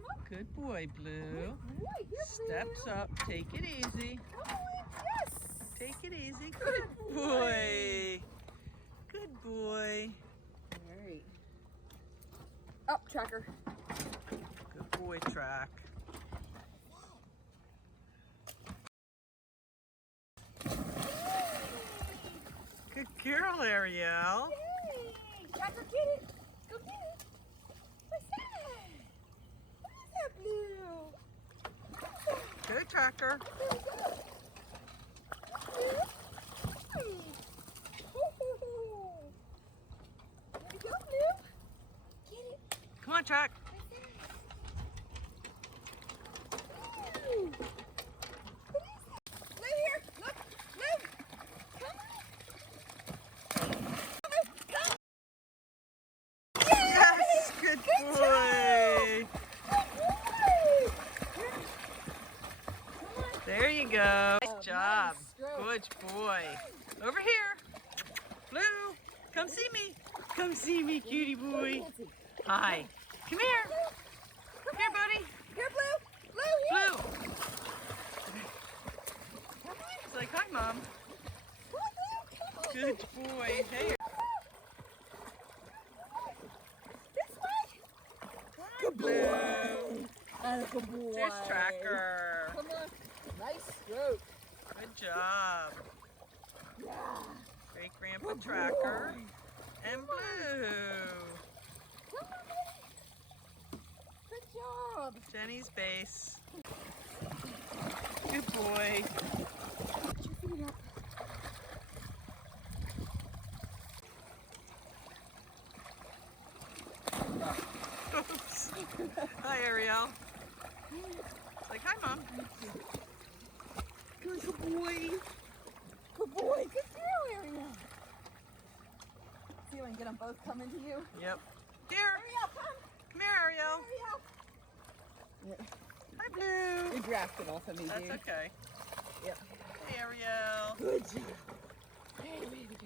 Come on. Good boy, Blue. Good boy. Here, Blue. Steps up. Take it easy. Come on. Yes. Take it easy. Good boy. Good boy. All right. Up, Tracker. Good boy, Track. Good girl, Ariel. Yay! Tracker, get it. Go get it. What's that? What is that, Blue? What is that? Go, Tracker. There we go. Blue. Ooh. There we go, Blue. Get it. Come on, Track. Ooh. What is that? Blue here. Look. Blue. Come on. Come. Yes, good boy. There you go. Nice job. Good boy. Over here. Blue, come see me. Come see me, cutie boy. Hi. Come here. Come here, buddy. Here, Blue. Blue, here. Blue. It's like, hi, Mom. Come on, Blue. Come on. Good boy. Hey. This way. Good boy. Good boy. There's Tracker. Come on. Nice stroke. Good job. Yeah. Great Grandpa Tracker. And Blue. Come on, buddy. Good job. Jenny's base. Good boy. Put your feet up. Oops. Hi, Ariel. It's like, hi, Mom. Good boy. Good boy. Good girl, Ariel. See if I can get them both coming to you. Yep. Here. Ariel, come. Come here, Ariel. Ariel. Yeah. Hi, Blue. You drafted off of me, That's dude. okay. Yep. Hey, Ariel. Good job. Hey, baby.